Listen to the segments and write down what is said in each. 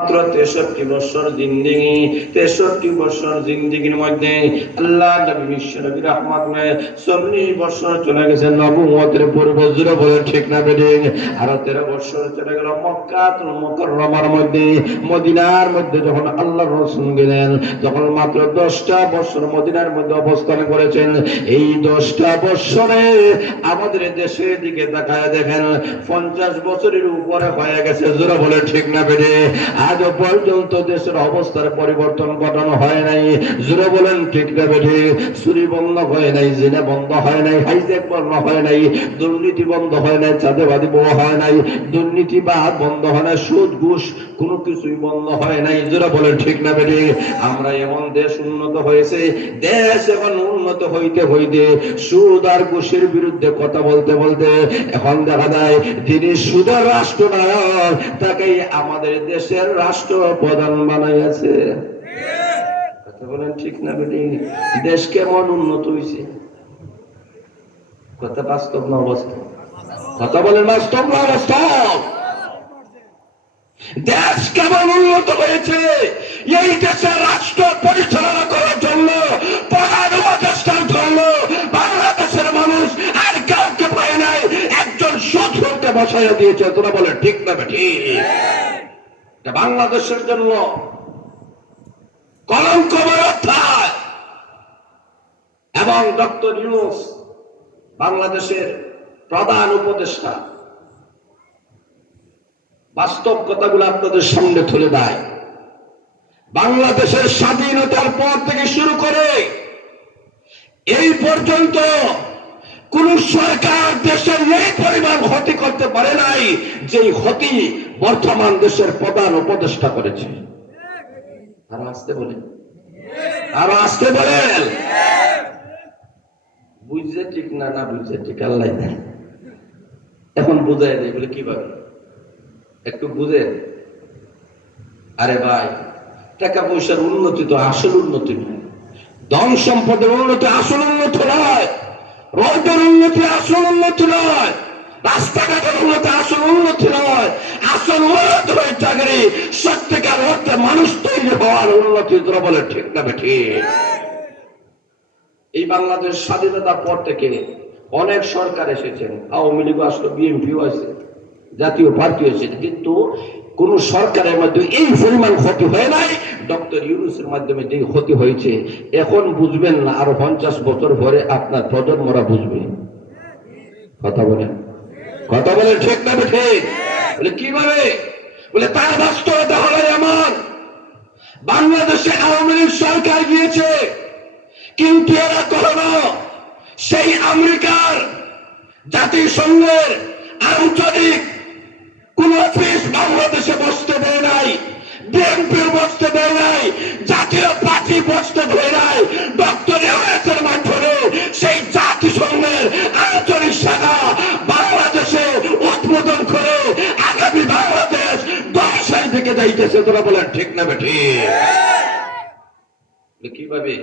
মাত্র তেষট্টি বছর জিন্দিগি, তেষট্টি বছর জিন্দিগির মধ্যে আল্লাহ নবী বিশ্ব নবী চল্লিশ বছর চলে গেছে বলে ঠিক না বেড়ে আরও তেরো বছর চলে গেল মক্কা মধ্যে, মদিনার মধ্যে যখন আল্লাহ রসুন গেলেন, তখন মাত্র দশটা বছর মদিনার মধ্যে অবস্থান করেছেন। এই দশটা বছরে আমাদের দেশের দিকে তাকায় দেখেন, পঞ্চাশ বছরের উপরে হয়ে গেছে জোরে বলে ঠিক না বেড়ে আজও পর্যন্ত দেশের অবস্থার পরিবর্তন ঘটানো হয় নাই। জোরে বলেন, ঠিক না বেঠে। চুরি বন্ধ হয় নাই জিনা বন্ধ হয় নাই হাইজেক বন্ধ হয় নাই, দুর্নীতি বন্ধ হয় নাই চাঁদেবাদি বউ হয় নাই, দুর্নীতি বা বন্ধ হয় না সুদ, ঘুষ, কোনো কিছুই বন্ধ হয় নাই। জোরে বলেন, ঠিক না বেঠে। আমরা এমন দেশ উন্নত হয়েছে, দেশ এখন উন্নত হইতে হইতে সুদ আর ঘুষের বিরুদ্ধে কথা বলতে বলতে এখন দেখা যায়, যিনি সুদের রাষ্ট্রনায়ক, তাকেই আমাদের দেশের রাষ্ট্র প্রধান বানাইয়াছে। ঠিক না বেটি? দেশ কেমন উন্নত হয়েছে কথা বাস্তব না অবস্থা কথা বলেন বাস্তব না বাস্তব দেশ কেমন উন্নত হয়েছে? এই দেশের রাষ্ট্র পরিচালনা করার জন্য প্রধান উপদেষ্টার জন্য বাংলাদেশের মানুষ আর কাউকে পায় নাই, একজন শত্রুকে বসাইয়া দিয়েছে। তোরা বলে ঠিক না ঠিক এটা বাংলাদেশের জন্য অধ্যায়। এবং ডক্টর ইউনুস বাংলাদেশের প্রধান উপদেষ্টা। বাস্তব কথাগুলো আপনাদের সামনে তুলে দেয়। বাংলাদেশের স্বাধীনতার পর থেকে শুরু করে এই পর্যন্ত কোন সরকার দেশের এই পরিমাণ ক্ষতি করতে পারে নাই যে ক্ষতি বর্তমান দেশের প্রধান উপদেষ্টা করেছে। আরও আসতে বলেন আরও আসতে বলেন বুঝছে ঠিক না না বুঝছে ঠিক, আল্লাহ এখন বুঝাই দেয়, বলে কীভাবে একটু বুঝে। আরে ভাই, টাকা পয়সার উন্নতি তো আসল উন্নতি নয়। ধন সম্পদের উন্নতি আসল উন্নতি নয়। রোডের উন্নতি আসল উন্নতি নয়। রাস্তাঘাটের উন্নতি আসল উন্নতি নয়। আসল উন্নতি হয় চাকরি সত্যিকার অর্থে মানুষ তৈরি হওয়ার উন্নতি বলে ঠিক না ঠিক? এই বাংলাদেশ স্বাধীনতার পর থেকে অনেক সরকার এসেছেন। আওয়ামী লীগ আসলো বিএনপিও আছে, জাতীয় পার্টি হয়েছে কিন্তু কোন সরকারের মধ্যে এই পরিমাণ ক্ষতি হয় নাই। ডক্টর ইউনুসের মাধ্যমে যে ক্ষতি হয়েছে, এখন বুঝবেন না আরও পঞ্চাশ বছর পরে আপনার প্রজন্মরা বুঝবে। কথা বলেন। কথা বলেন ঠিক না ঠিক? বলে, কীভাবে? বলে, তার বাস্তবতা হলো এমন। বাংলাদেশে আওয়ামী লীগ সরকার গিয়েছে, কিন্তু এরা কখনো সেই আমেরিকার জাতিসংঘের আঞ্চলিক দেয় নাই জাতীয় পার্টি বসতে দেয় নাই ডক্টর ইউএসের মাধ্যমে সেই জাতিসংঘের আঞ্চলিক শাখা বাংলাদেশে উদ্বোধন করে আগামী বাংলাদেশ ধ্বংসের থেকে যাইতেছে। তোরা বলেন ঠিক না বেঠি? কীভাবে?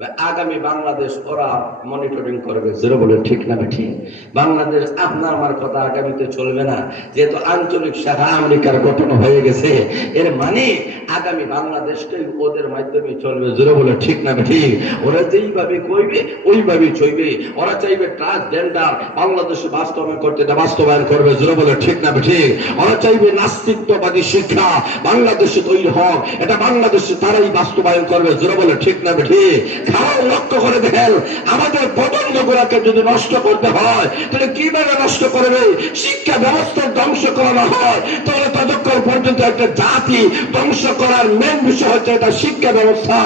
আগামী বাংলাদেশ ওরা মনিটরিং করবে। যেটা বলে ঠিক না বেঠি? বাংলাদেশ আপনার আমার কথা আগামীতে চলবে না। যেহেতু আঞ্চলিক শাখা আমেরিকার গঠন হয়ে গেছে, এর মানে আগামী বাংলাদেশটাই ওদের মাধ্যমে চলবে। যেটা বলে ঠিক না বেঠি? ওরা যেইভাবে কইবে ওইভাবে চলবে ওরা চাইবে ট্রান্সজেন্ডার বাংলাদেশে বাস্তবায়ন করতে, এটা বাস্তবায়ন করবে। যেটা বলে ঠিক না বেঠি? ওরা চাইবে নাস্তিত্ববাদী শিক্ষা, বাংলাদেশে তৈরি হোক। এটা বাংলাদেশে তারাই বাস্তবায়ন করবে। যেটা বলে ঠিক না বেঠি? খাওয়ার লক্ষ্য করে দেখেন আমাদের প্রজন্ম গুলাকে যদি নষ্ট করতে হয়, তাহলে কীভাবে নষ্ট করবে? শিক্ষা ব্যবস্থা ধ্বংস করানো হয়। তাহলে ততক্ষণ পর্যন্ত একটা জাতি ধ্বংস করার মেন বিষয় হচ্ছে এটা শিক্ষা ব্যবস্থা।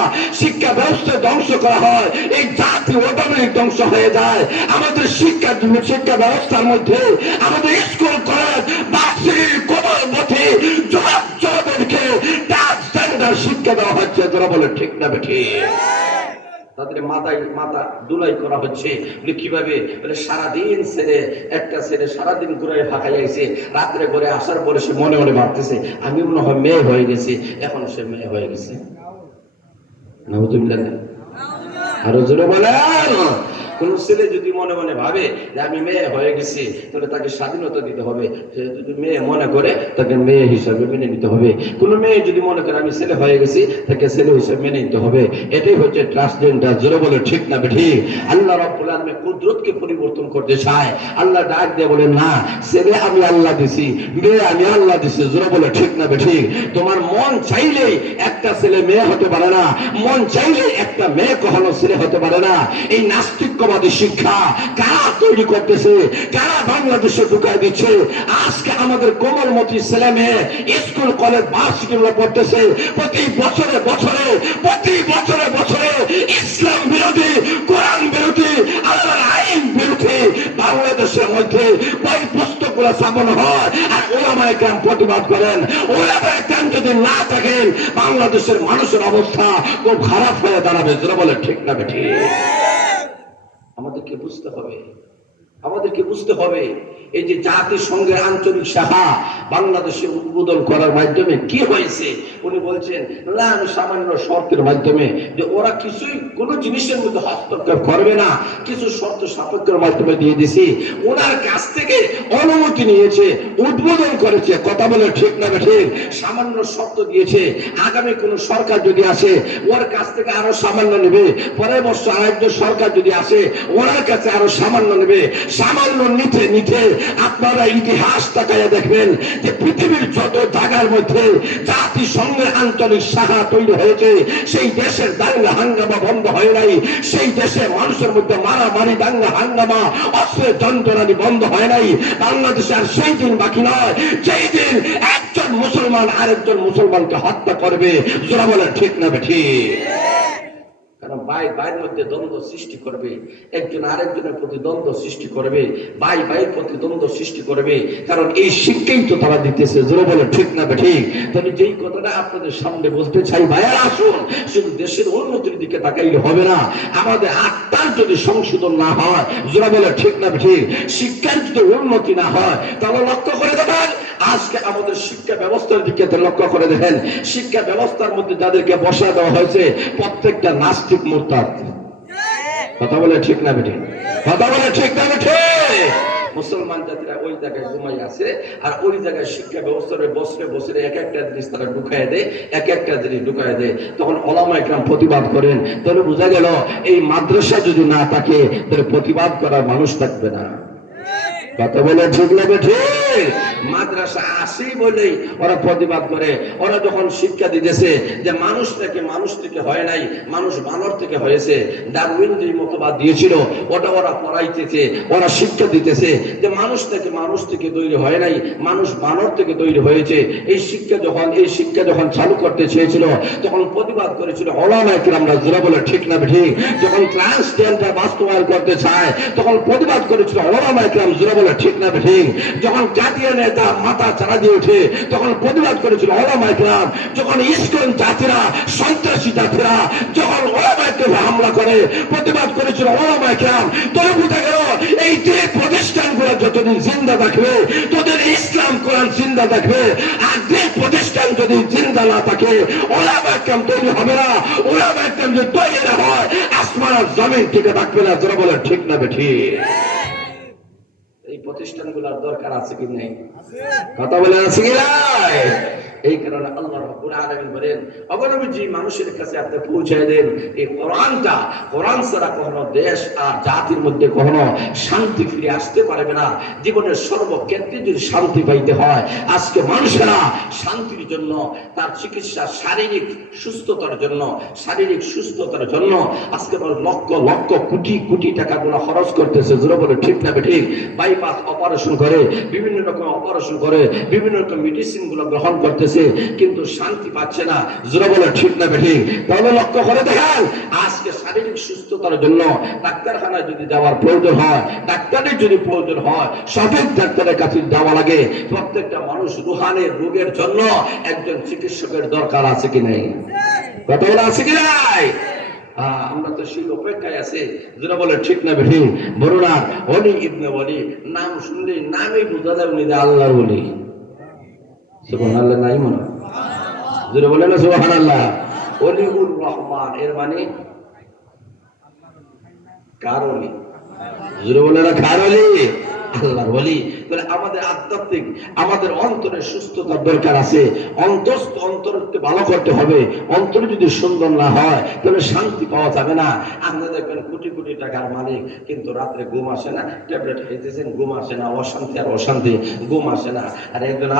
শিক্ষা ব্যবস্থা ধ্বংস করা হয়, এই জাতি অটোমেটিক ধ্বংস হয়ে যায়। আমাদের শিক্ষা শিক্ষা ব্যবস্থার মধ্যে আমাদের স্কুল কলেজ শিক্ষা দেওয়া হচ্ছে। তোরা বলে, ঠিক না ঠিক তাদের মাথায় মাথা দুলাই করা হচ্ছে। বলে কীভাবে? বলে সারাদিন ছেলে, একটা ছেলে সারাদিন ঘুরে ফাঁকাই আইছে রাত্রে ঘরে আসার পরে সে মনে মনে ভাবতেছে, আমি মনে হয় মেয়ে হয়ে গেছি। এখন সে মেয়ে হয়ে গেছে। আরও জোরে বলেন। কোন ছেলে যদি মনে মনে ভাবে যে আমি মেয়ে হয়ে গেছি, তাহলে তাকে স্বাধীনতা দিতে হবে। সে যদি মেয়ে মনে করে, তাকে মেয়ে হিসাবে মেনে নিতে হবে। কোন মেয়ে যদি মনে করে আমি ছেলে হয়ে গেছি, তাকে ছেলে হিসাবে মেনে নিতে হবে। এটাই হচ্ছে ট্রান্সজেন্ডার জোরে বলে, ঠিক না ঠিক? আল্লাহ রব্বুল আলামিন কুদরতকে পরিবর্তন করতে চায়। আল্লাহ ডাক দিয়ে বলেন, না, ছেলে আমি আল্লাহ দিছি, মেয়ে আমি আল্লাহ দিছি, জোরে বলে, ঠিক না ঠিক? তোমার মন চাইলেই একটা ছেলে মেয়ে হতে পারে না। মন চাইলে একটা মেয়ে কখনো ছেলে হতে পারে না। এই নাস্তিক্যবাদী শিক্ষা কারা তৈরি করতেছে? কারা বাংলাদেশে ঢুকাই দিচ্ছে? আজকে আমাদের কোমলমতি ছেলে মেয়ে স্কুল, কলেজ ভার্সিটিগুলো পড়তেছে। প্রতি বছরে বছরে, প্রতি বছরে বছরে ইসলাম বিরোধী, কোরআন বিরোধী, আল্লাহর আইন বিরোধী বাংলাদেশের মধ্যে বই পুস্তকগুলো ছাপানো হয়। আর ওলামায় গ্রাম প্রতিবাদ করেন। ওলামায় গ্রাম যদি না থাকেন, বাংলাদেশের মানুষের অবস্থা খুব খারাপ হয়ে দাঁড়াবে। যেটা বলে ঠিক না বেঠি আমাদেরকে বুঝতে হবে। আমাদেরকে বুঝতে হবে এই যে জাতিসংঘের আঞ্চলিক শাখা বাংলাদেশে উদ্বোধন করার মাধ্যমে কি হয়েছে? উনি বলছেন, না, আমি সামান্য শর্তের মাধ্যমে যে ওরা কিছুই কোনো জিনিসের মধ্যে হস্তক্ষেপ করবে না। কিছু শর্ত সাপেক্ষের মাধ্যমে দিয়ে দিছি। ওনার কাছ থেকে অনুমতি নিয়েছে, উদ্বোধন করেছে। কথা বলে ঠিক না ঠিক সামান্য শর্ত দিয়েছে। আগামী কোন সরকার যদি আসে, ওর কাছ থেকে আরও সামান্য নেবে। পরের বছর আরেকজন সরকার যদি আসে, ওনার কাছে আরও সামান্য নেবে। সামান্য নিতে নিতে আপনারা ইতিহাস তাকাইয়া দেখবেন যে পৃথিবীর যত জায়গার মধ্যে জাতিসংঘের আঞ্চলিক শাখা তৈরি হয়েছে, সেই দেশের দাঙ্গা হাঙ্গামা বন্ধ হয় নাই, সেই দেশে মানুষের মধ্যে মারামারি, দাঙ্গা হাঙ্গামা, অস্ত্রের যন্ত্রণানি বন্ধ হয় নাই, বাংলাদেশে আর সেই দিন বাকি নয়, যেই দিন একজন মুসলমান আরেকজন মুসলমানকে হত্যা করবে। জোরা বলে ঠিক না ঠিক? কারণ ভাই, ভাইয়ের মধ্যে দ্বন্দ্ব সৃষ্টি করবে, একজন আরেকজনের প্রতি দ্বন্দ্ব সৃষ্টি করবে, ভাই, ভাইয়ের প্রতি দ্বন্দ্ব সৃষ্টি করবে, কারণ এই শিক্ষাই তো তারা দিতেছে, জোরে বলে, ঠিক না ঠিক? তাহলে যেই কথাটা আপনাদের সামনে বলতে চাই, ভাইয়ার, আসুন, শুধু দেশের উন্নতির দিকে তাকাইলে হবে না, আমাদের আত্মার যদি সংশোধন না হয়, জোরে বলে, ঠিক না ঠিক? শিক্ষার যদি উন্নতি না হয়, তাহলে লক্ষ্য করে আজকে আমাদের শিক্ষা ব্যবস্থার দিকে লক্ষ্য করে দেখেন, শিক্ষা ব্যবস্থার মধ্যে যাদেরকে বসা দেওয়া হয়েছে, প্রত্যেকটা নাস্তিক মোরতাদ। কথা বলে ঠিক না বেঠে? কথা বলে ঠিক না বেঠে? মুসলমান জাতিরা ওই জায়গায় ঘুমাই আছে, আর ওই জায়গায় শিক্ষা ব্যবস্থার বছরে বছরে এক একটা জিনিস তারা ঢুকায় দেয়, এক একটা জিনিস ঢুকায় দেয়। তখন ওলামা একরাম প্রতিবাদ করেন, তাহলে বোঝা গেল, এই মাদ্রাসা যদি না থাকে, তাহলে প্রতিবাদ করার মানুষ থাকবে না। বলে মাদ্রাসা আসি বলেই ওরা প্রতিবাদ করে। ওরা যখন শিক্ষা দিতেছে যে মানুষ থেকে মানুষ থেকে হয় নাই, মানুষ বানর থেকে হয়েছে, ডারউইন যে মতবাদ দিয়েছিল, ওটা ওরা পড়াইতেছে, ওরা শিক্ষা দিতেছে যে মানুষ থেকে মানুষ থেকে তৈরি হয় নাই, মানুষ বানর থেকে তৈরি হয়েছে। এই শিক্ষা যখন, এই শিক্ষা যখন চালু করতে চেয়েছিল, তখন প্রতিবাদ করেছিল জোরা বলে ঠিক না ঠিক? যখন ট্রান্সজেন্ডার বাস্তবায়ন করতে চায়, তখন প্রতিবাদ করেছিল ওলামা একরাম জোরা বলে, ঠিক না ঠিক। যখন জাতীয় নেতা মাথা চারা দিয়ে ওঠে, তখন প্রতিবাদ করেছিল ওলামা একরাম যখন ইস্কন জাতিরা, সন্ত্রাসী জাতিরা, যখন ওলামা হামলা করে, প্রতিবাদ করেছিল ওলামা একরাম তবে বোঝা গেল, এই যে প্রতিষ্ঠানগুলো যতদিন জিন্দা থাকবে, তোদের ইসলাম, কোরআন জিন্দা থাকবে, আর যে প্রতিষ্ঠান যদি জিন্দা না থাকে ওলামা তৈরি হবে না। ওলামা যদি তৈরি না হয়, আসমান জমিন টিকে থাকবে না। যারা বলে, ঠিক না বেঠি এই প্রতিষ্ঠানগুলোর দরকার আছে কি নাই? কথা বলে আছে কি নাই? এই কারণে আল্লাহ রাব্বুল আলামিন বলেন অবনবীজি মানুষের কাছে আপনি পৌঁছায় দেন। এই কোরআনটা, কোরআন ছাড়া কখনো দেশ আর জাতির মধ্যে কখনো শান্তি ফিরে আসতে পারবে না। জীবনের সর্বক্ষেত্রে যদি শান্তি পাইতে হয়, আজকে মানুষেরা শান্তির জন্য, তার চিকিৎসা শারীরিক সুস্থতার জন্য, শারীরিক সুস্থতার জন্য আজকে লক্ষ লক্ষ, কোটি কোটি টাকা গুলো খরচ করতেছে। যেটা বলে ঠিক না ঠিক বাইপাস অপারেশন করে, বিভিন্ন রকম অপারেশন করে, বিভিন্ন রকম মেডিসিনগুলো গ্রহণ করতেছে। কিন্তু শান্তি পাচ্ছে না। যেটা বলে, ঠিক না ঠিক তাহলে লক্ষ্য করে দেখেন, আজকে শারীরিক সুস্থতার জন্য ডাক্তারখানায় যদি যাওয়ার প্রয়োজন হয়, ডাক্তারের যদি প্রয়োজন হয়, সঠিক ডাক্তারের কাছে যাওয়া লাগে। প্রত্যেকটা মানুষ রুহানের রোগের জন্য একজন চিকিৎসকের দরকার আছে কি নাই? কথা আছে কি নাই? আমরা তো সেই অপেক্ষায় আছে। যেটা বলে, ঠিক না বেঠি? বরুণা অলি ইবনে বলি নাম শুনলে নামই বোঝা যায় উনি আল্লাহ বলি মনে মানে আমাদের আধ্যাত্মিক, আমাদের সুস্থতার দরকার আছে। অন্তস্থ ভালো করতে হবে। অন্তর যদি সুন্দর না হয়, তাহলে শান্তি পাওয়া যাবে না। আপনি দেখবেন কোটি কোটি টাকার মালিক, কিন্তু রাত্রে ঘুম আসে না, ট্যাবলেট খাইতেছেন, ঘুম আসে না, অশান্তি আর অশান্তি, ঘুম আসে না। আর একজন